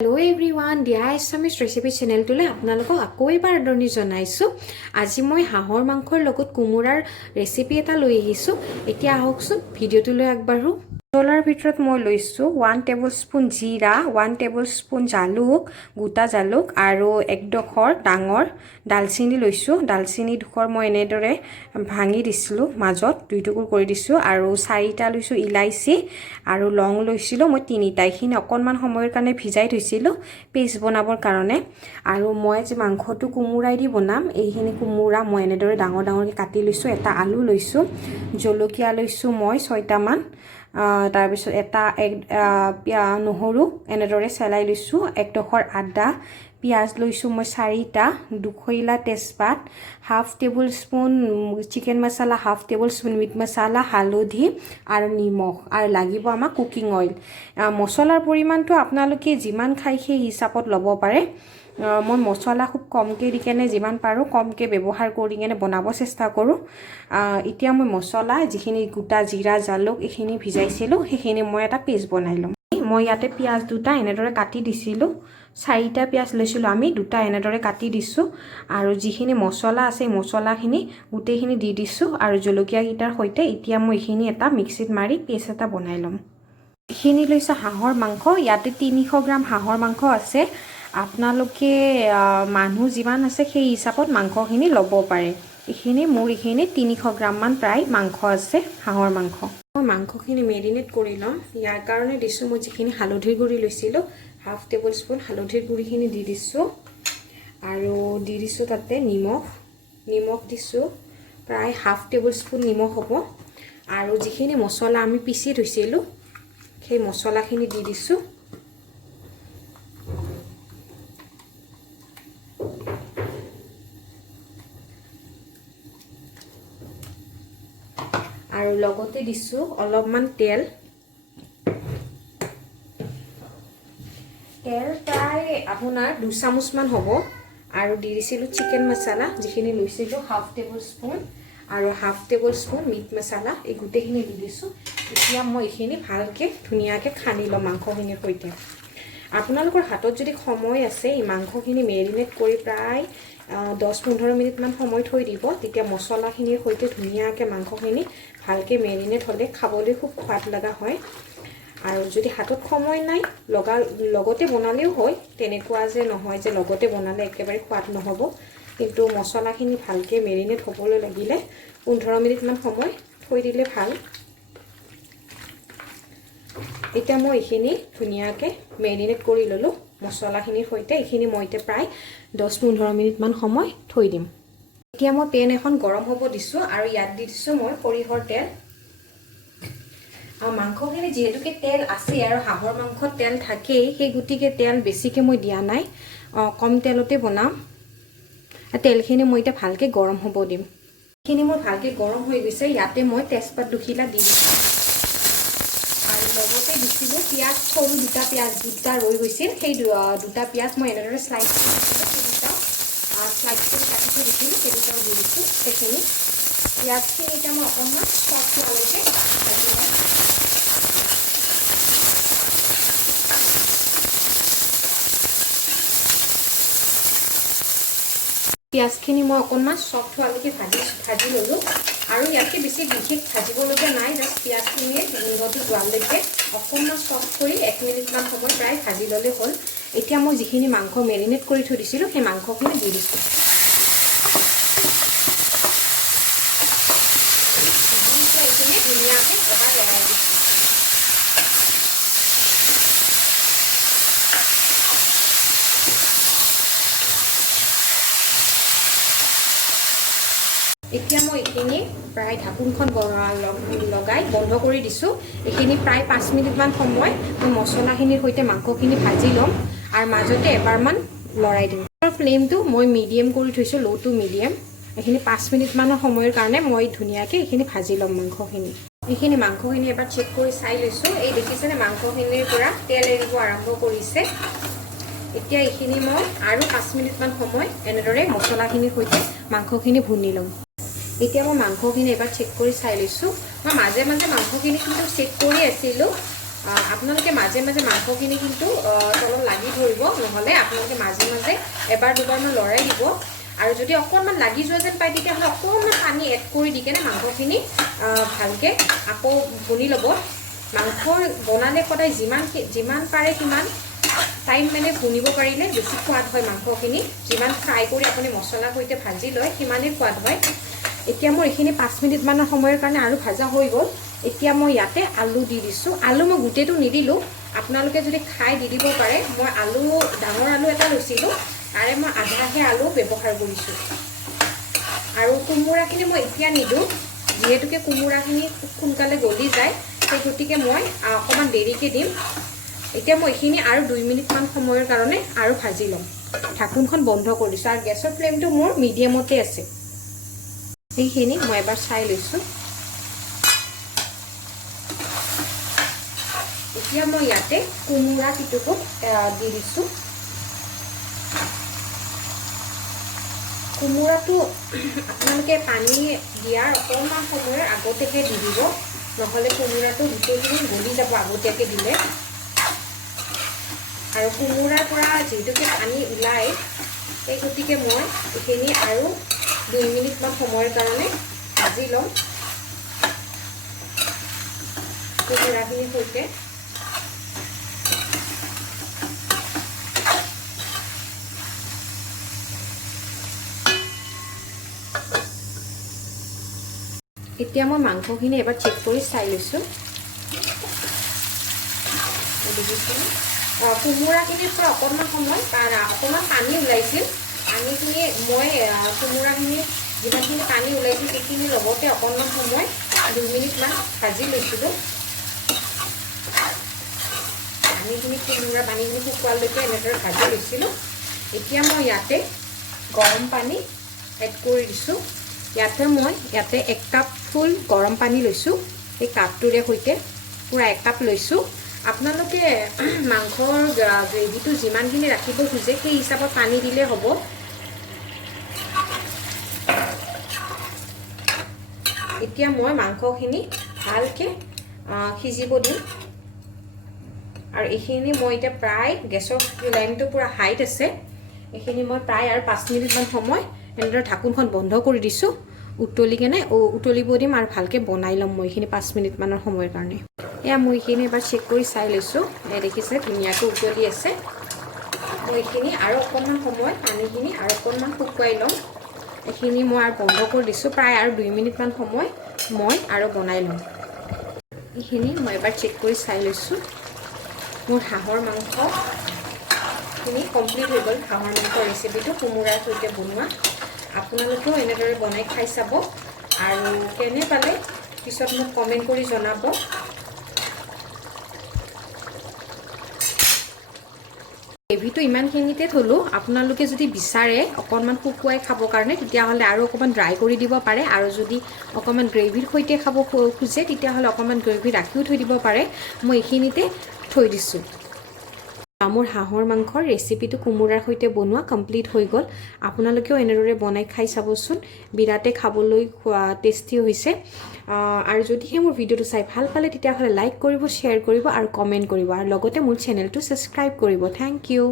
Hello everyone, dear Assamese recipe channel tole apnaloko akoi ebar adoni janaisu. Aji moi hahor mangkhor logot kumurar recipe eta loi ahisu. Etia ahoksu video tu loi agbaru. Solar ভিতৰত মই লৈছো 1 tablespoon জিৰা 1 tablespoon জালুক গোটা জালুক আৰু একডখৰ ডাঙৰ ডালচিনি লৈছো ডালচিনি দুখৰ মই এনেদৰে ভাঙি দিছিলো মাজত দুই টুকুৰ কৰি দিছো আৰু চাৰিটা লৈছো ইলাইচি আৰু লং লৈছিলো মই তিনিটা এখিনি অকনমান সময়ৰ কাৰণে ভিজাই থৈছিলো পেষ্ট বনাবৰ কাৰণে আৰু মই যে মাংসটো কুমুৰাই দি বনাম এইখিনি কুমুৰা মই এনেদৰে ডাঙৰ ডাঙৰকৈ কাটি লৈছো এটা আলু লৈছো জলকীয়া লৈছো মই 6টা মান তাৰ পিছত এটা নহৰু এনেদৰে চেলাই লৈছো একডখৰ আদা পিয়াজ লৈছো মই 4টা দুখৈলা তেজপাত হাফ টেবুলস্পুন চিকেন মছলা হাফ টেবুলস্পুন মিট মছলা হালধি আৰু নিমখ আৰু লাগিব আমাক কুকিং অইল মছলাৰ পৰিমাণটো আপোনালোকে যিমান খাই সেই হিচাপত ল'ব পাৰে মই মছলা খুব কমকে দি কেনে যিমান পাৰো কমকে ব্যৱহাৰ কৰি কেনে বনাব চেষ্টা কৰো এতিয়া মই মছলা যিখিনি গোটা জিৰা জালুক এখিনি ভিজাইছিলো সেইখিনি মই এটা পেষ্ট বনাই লম মই ইয়াতে পিয়াজ দুটা এনেদৰে কাটি দিছিলো 4টা পিয়াজ লৈছিলো আমি দুটা এনেদৰে কাটি দিছো আৰু যিখিনি মছলা আছে মছলাখিনি গুটেখিনি দি দিছো আৰু জলকীয়া গিটাৰ সৈতে এতিয়া মই এখিনি এটা মিক্সিত মাৰি পেষ্ট এটা বনাই লম এখিনি লৈছো হাঁহৰ মাংস ইয়াতে 300 গ্ৰাম হাঁহৰ মাংস আছে আপোনালোকে মানুহ যিমান আছে সেই হিচাপত মাংসখিনি ল'ব পাৰে এখিনি মোৰ এখিনি 300 গ্ৰাম মান প্ৰায় মাংস আছে হাঁহৰ মাংস মই মাংসখিনি মেৰিনেট কৰি লম ইয়াৰ কাৰণে দিছো মই যিখিনি হালধিৰ গুৰি লৈছিলো হাফ টেবুলস্পুন হালধিৰ গুৰিখিনি দি দিছো আৰু দি দিছো তাতে নিমখ দিছো প্ৰায় হাফ টেবুলস্পুন নিমখ হ'ব আৰু যিখিনি মছলা আমি পিছি থৈছিলো সেই মছলাখিনি দি দিছো আৰু লগতে দিছো অলপমান তেল প্ৰায় আপোনাৰ 2 চামুচ মান হ'ব আৰু দি দিছিলো চিকেন মছলা যিখিনি লৈছিলো হাফ টেবুলস্পুন আৰু হাফ টেবুলস্পুন মিট মছলা এই গুটেখিনি দি দিছো এতিয়া মই এখিনি ভালকে ধুনিয়াকে খানি লম মাংসখিনিৰ সৈতে আপোনালোকৰ হাতত যদি সময় আছে এই মাংসখিনি মেৰিনেট কৰি প্ৰায় 10-15 মিনিট মান সময় থৈ দিব তেতিয়া মছলাখিনিৰ সৈতে ধুনিয়াকে মাংসখিনি ভালকে মেৰিনেট হ'লে খাবলৈ খুব সোৱাদ লগা হয় আৰু যদি হাতত সময় নাই লগতে বনালেও হয় তেনেকুৱা যে নহয় যে লগতে বনালে একেবাৰে সোৱাদ নহব কিন্তু মছলাখিনি ভালকে মেৰিনেট হ'বলৈ লাগিলে 15 মিনিট মান সময় থৈ দিলে ভাল এটা মই এখিনি ধুনিয়াকে মেৰিনেট কৰি ললো মছলাখিনিৰ সৈতে এখিনি মইতে প্ৰায় 10-15 মিনিট মান সময় থৈ দিম এতিয়া মই পেন এখন গৰম হ'ব দিছো আৰু ইয়াত দি দিছো মই সৰিহৰ তেল আৰু মাংসখিনি যেহেতুকে তেল আছে আৰু হাঁহৰ মাংসত তেল থাকে সেই গুটিকে তেল বেছিকে মই দিয়া নাই কম তেলতে বনাম তেলখিনি মই এটা ভালকে গৰম হ'ব দিম খিনি মই ভালকে গৰম হৈ গৈছে ইয়াতে মই তেজপাত দুখিলা দি দিছো আৰু লগতে দিছিলো পিয়াজ সৰু দুটা পিয়াজ দুটা ৰৈ গৈছিল সেই দুটা পিয়াজ মই এনেদৰে স্লাইচ কৰি দিছিলো স্লাইচ কৰি কাটি থৈ দিছিলো সেই দুটাও দি দিছো সেইখিনি পিয়াজখিনি এতিয়া মই অকণমান সফ্ট হোৱালৈকে ভাজি ল'ম পিয়াজখিনি মই অকণমান সফ্ট হোৱালৈকে ভাজি ললো আৰু ইয়াতে বেছি বিশেষ ভাজিবলগীয়া নাই জাষ্ট পিয়াজখিনিৰ গোন্ধটো যোৱালৈকে অকণমান সফ্ট কৰি 1 মিনিট মান সময় প্ৰায় ভাজি ল'লে হ'ল এতিয়া মই যিখিনি মাংস মেৰিনেট কৰি থৈ দিছিলো সেই মাংসখিনি দি দিছো এইখিনি ধুনীয়াকৈ এবাৰ লৰাই দিছো এতিয়া মই এখিনি প্ৰায় ঢাকুনখন লগাই বন্ধ কৰি দিছো এখিনি প্ৰায় 5 মিনিট মান সময় মই মছলাখিনিৰ সৈতে মাংসখিনি ভাজি লম আৰু মাজতে এবাৰমান লৰাই দিম ফ্লেমটো মই মিডিয়াম কৰি থৈছো লো টু মিডিয়াম এখিনি 5 মিনিট মানৰ সময়ৰ কাৰণে মই ধুনিয়াকে এখিনি ভাজি লম মাংসখিনি এখিনি মাংসখিনি এবাৰ চেক কৰি চাই লৈছো এই দেখিছেনে মাংসখিনিৰ পৰা তেল এৰিব আৰম্ভ কৰিছে এতিয়া এখিনি মই আৰু 5 মিনিট মান সময় এনেদৰে মছলাখিনিৰ সৈতে মাংসখিনি ভুনি লম এতিয়া মই মাংসখিনি এবাৰ চেক কৰি চাই লৈছো মই মাজে মাজে মাংসখিনি কিন্তু চেক কৰি আছিলো আপোনালোকে মাজে মাজে মাংসখিনি কিন্তু তলত লাগি ধৰিব, নহ'লে আপোনালোকে মাজে মাজে এবাৰ দুবাৰমান লৰাই দিব। আৰু যদি অকণমান লাগি যোৱা যেন পায় তেতিয়াহ'লে অকণমান পানী এড কৰি দি কেনে মাংসখিনি ভালকৈ আকৌ ভুনি ল'ব। মাংস বনালে সদায় যিমান পাৰে সিমান টাইম মানে ভুনিব পাৰিলে বেছি সোৱাদ হয় মাংসখিনি। যিমান ফ্ৰাই কৰি আপুনি মছলাৰ সৈতে ভাজি লয় সিমানেই সোৱাদ হয়। এতিয়া মোৰ এইখিনি 5 মিনিটমানৰ সময়ৰ কাৰণে আৰু ভাজা হৈ গ'ল। এতিয়া মই ইয়াতে আলু দি দিছোঁ। আলু মই গোটেইটো নিদিলোঁ, আপোনালোকে যদি খাই দি দিব পাৰে। মই আলু ডাঙৰ আলু এটা লৈছিলোঁ, তাৰে মই আধাহে আলু ব্যৱহাৰ কৰিছোঁ। আৰু কোমোৰাখিনি মই এতিয়া নিদিওঁ, যিহেতুকে কোমোৰাখিনি খুব সোনকালে গলি যায়, সেই গতিকে মই অকণমান দেৰিকৈ দিম। এতিয়া মই এইখিনি আৰু 2 মিনিটমান সময়ৰ কাৰণে আৰু ভাজি ল'ম। ঢাকোনখন বন্ধ কৰি দিছোঁ আৰু গেছৰ ফ্লেমটো মোৰ মিডিয়ামতে আছে। এইখিনি মই এবাৰ চাই লৈছোঁ। এতিয়া মই ইয়াতে কোমোৰা কিটুকুৰ দি দিছোঁ। কোমোৰাটো আপোনালোকে পানী দিয়াৰ অকণমান সময়ৰ আগতীয়াকৈ দি দিব, নহ'লে কোমোৰাটো গোটেইখিনি গলি যাব আগতীয়াকৈ দিলে। আৰু কোমোৰাৰ পৰা যিহেতুকে পানী ওলায়, সেই গতিকে মই এইখিনি আৰু 2 মিনিটমান সময়ৰ কাৰণে ভাজি ল'ম কোমোৰাখিনিৰ সৈতে। এতিয়া মই মাংসখিনি এবাৰ চেক কৰি চাই লৈছোঁ। কোমোৰাখিনিৰ পৰা অকণমান সময় অকণমান পানী ওলাইছিল। পানীখিনি মই কোমোৰাখিনি যিমানখিনি পানী ওলাইছিল সেইখিনি লগতে অকণমান সময় 2 মিনিটমান ভাজি লৈছিলোঁ। কোমোৰা পানীখিনি শুকোৱালৈকে এনেদৰে ভাজি লৈছিলোঁ। এতিয়া মই ইয়াতে গৰম পানী এড কৰি দিছোঁ। ইয়াতে 1 কাপ ফুল গৰম পানী লৈছোঁ। এই কাপটোৰে সৈতে পূৰা 1 কাপ লৈছোঁ। আপোনালোকে মাংসৰ গ্ৰেভিটো যিমানখিনি ৰাখিব খোজে সেই হিচাপত পানী দিলে হ'ব। এতিয়া মই মাংসখিনি ভালকৈ সিজিব দিম। আৰু এইখিনি মই এতিয়া প্ৰায় গেছৰ ফ্লেমটো পূৰা হাইত আছে। এইখিনি মই প্ৰায় আৰু 5 মিনিটমান সময় এনেদৰে ঢাকোনখন বন্ধ কৰি দিছোঁ। উতলিব দিম আৰু ভালকৈ বনাই ল'ম মই এইখিনি 5 মিনিটমানৰ সময়ৰ কাৰণে। এয়া মই এইখিনি এবাৰ চেক কৰি চাই লৈছোঁ। দেখিছে ধুনীয়াকৈ উতলি আছে। মই এইখিনি আৰু অকণমান সময় পানীখিনি আৰু অকণমান শুকুৱাই ল'ম। এইখিনি মই আৰু বন্ধ কৰি দিছোঁ। প্ৰায় আৰু 2 মিনিটমান সময় মই আৰু বনাই ল'ম। এইখিনি মই এবাৰ চেক কৰি চাই লৈছোঁ। মোৰ হাঁহৰ মাংসখিনি কমপ্লিট হৈ গ'ল। হাঁহৰ মাংসৰ ৰেচিপিটো কোমোৰাৰ সৈতে বনোৱা। আপোনালোকেও এনেদৰে বনাই খাই চাব আৰু কেনে পালে পিছত মোক কমেণ্ট কৰি জনাব। গ্ৰেভিটো ইমানখিনিতে থলোঁ। আপোনালোকে যদি বিচাৰে অকণমান শুকুৱাই খাবৰ কাৰণে তেতিয়াহ'লে আৰু অকণমান ড্ৰাই কৰি দিব পাৰে। আৰু যদি অকণমান গ্ৰেভিৰ সৈতে খাব খোজে তেতিয়াহ'লে অকণমান গ্ৰেভি ৰাখিও থৈ দিব পাৰে। মই এইখিনিতে থৈ দিছোঁ। মোৰ হাঁহৰ মাংসৰ ৰেচিপিটো কোমোৰাৰ সৈতে বনোৱা কমপ্লিট হৈ গ'ল। আপোনালোকেও এনেদৰে বনাই খাই চাবচোন। বিৰাটেই খাবলৈ টেষ্টি হৈছে। আৰু যদিহে মোৰ ভিডিঅ'টো চাই ভাল পালে তেতিয়াহ'লে লাইক কৰিব, শ্বেয়াৰ কৰিব আৰু কমেণ্ট কৰিব। আৰু লগতে মোৰ চেনেলটো ছাবস্ক্ৰাইব কৰিব। Thank U.